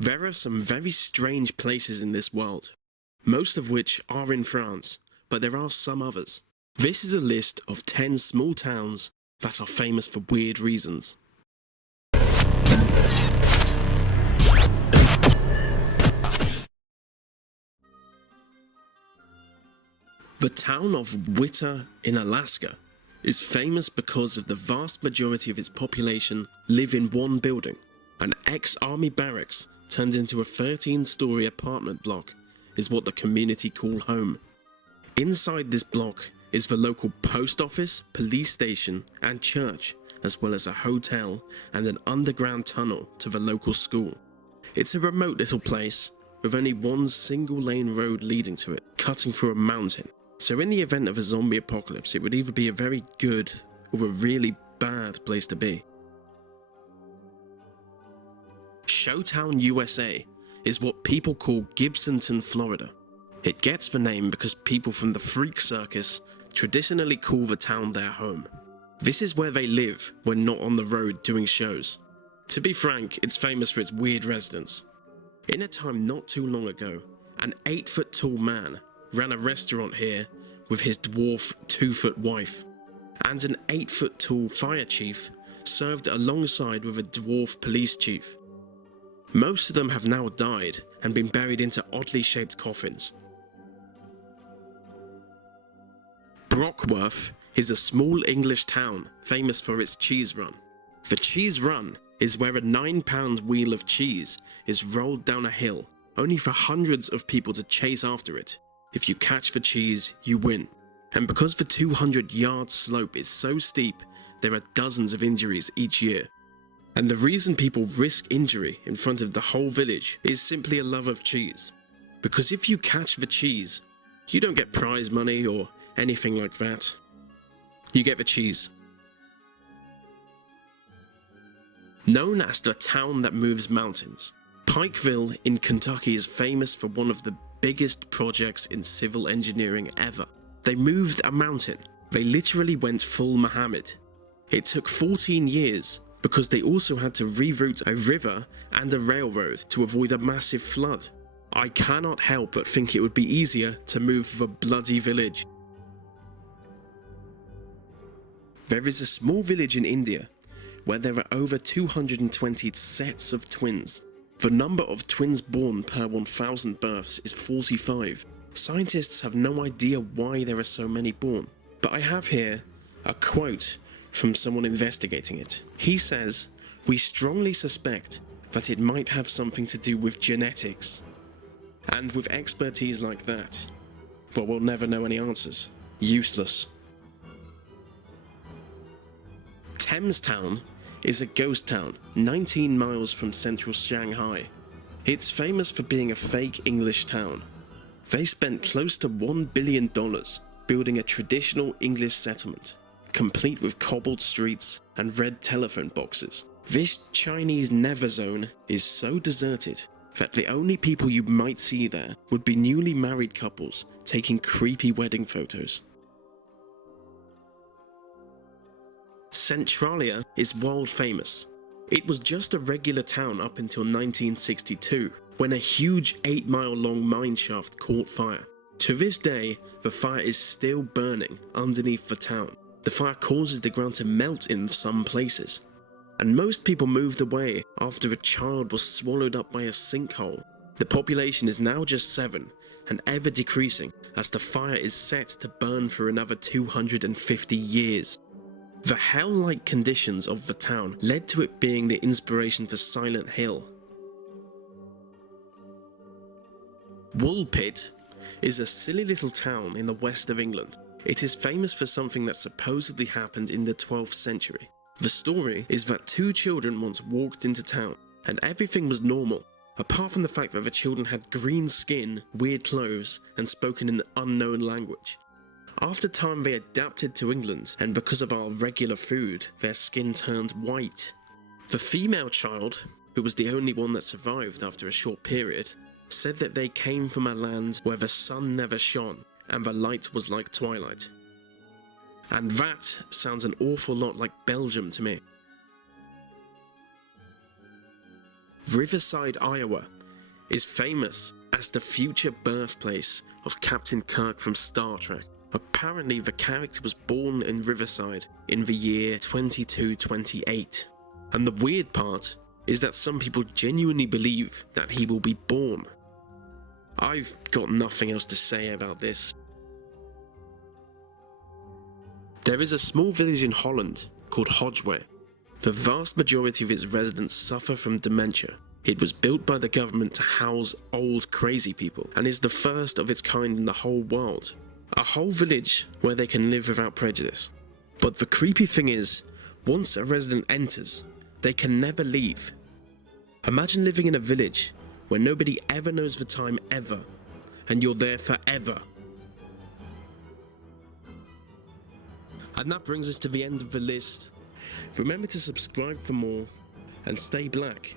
There are some very strange places in this world, most of which are in France, but there are some others. This is a list of 10 small towns that are famous for weird reasons. The town of Waalpit in Alaska is famous because of the vast majority of its population live in one building. An ex-army barracks turned into a 13-story apartment block is what the community call home. Inside this block is the local post office, police station and church, as well as a hotel and an underground tunnel to the local school. It's a remote little place with only one single lane road leading to it, cutting through a mountain. So in the event of a zombie apocalypse, it would either be a very good or a really bad place to be. Showtown, USA is what people call Gibsonton, Florida. It gets the name because people from the freak circus traditionally call the town their home. This is where they live when not on the road doing shows. To be frank, it's famous for its weird residents. In a time not too long ago, an 8-foot-tall man ran a restaurant here with his dwarf 2-foot wife, and an 8-foot-tall fire chief served alongside with a dwarf police chief. Most of them have now died and been buried into oddly shaped coffins. Rockworth is a small English town famous for its cheese run. The cheese run is where a 9-pound wheel of cheese is rolled down a hill, only for hundreds of people to chase after it. If you catch the cheese, you win. And because the 200-yard slope is so steep, there are dozens of injuries each year. And the reason people risk injury in front of the whole village is simply a love of cheese. Because if you catch the cheese, you don't get prize money or anything like that. You get the cheese. Known as the town that moves mountains, Pikeville in Kentucky is famous for one of the biggest projects in civil engineering ever. They moved a mountain. They literally went full Muhammad. It took 14 years because they also had to reroute a river and a railroad to avoid a massive flood. I cannot help but think it would be easier to move the bloody village. There is a small village in India where there are over 220 sets of twins. The number of twins born per 1,000 births is 45. Scientists have no idea why there are so many born, but I have here a quote from someone investigating it. He says, "We strongly suspect that it might have something to do with genetics." And with expertise like that, well, we'll never know any answers. Useless. Town is a ghost town 19 miles from central Shanghai. It's famous for being a fake English town. They spent close to $1 billion building a traditional English settlement, complete with cobbled streets and red telephone boxes. This Chinese never zone is so deserted that the only people you might see there would be newly married couples taking creepy wedding photos. Centralia is world famous. It was just a regular town up until 1962, when a huge 8-mile-long mine shaft caught fire. To this day, the fire is still burning underneath the town. The fire causes the ground to melt in some places, and most people moved away after a child was swallowed up by a sinkhole. The population is now just 7 and ever decreasing as the fire is set to burn for another 250 years. The hell-like conditions of the town led to it being the inspiration for Silent Hill. Waalpit is a silly little town in the west of England. It is famous for something that supposedly happened in the 12th century. The story is that 2 children once walked into town and everything was normal, apart from the fact that the children had green skin, weird clothes, and spoke in an unknown language. After time they adapted to England, and because of our regular food, their skin turned white. The female child, who was the only one that survived after a short period, said that they came from a land where the sun never shone and the light was like twilight. And that sounds an awful lot like Belgium to me. Riverside, Iowa, is famous as the future birthplace of Captain Kirk from Star Trek. Apparently, the character was born in Riverside in the year 2228. And the weird part is that some people genuinely believe that he will be born. I've got nothing else to say about this. There is a small village in Holland called Hodgeway. The vast majority of its residents suffer from dementia. It was built by the government to house old crazy people and is the first of its kind in the whole world. A whole village where they can live without prejudice. But the creepy thing is, once a resident enters, they can never leave. Imagine living in a village where nobody ever knows the time ever, and you're there forever. And that brings us to the end of the list. Remember to subscribe for more, and stay black.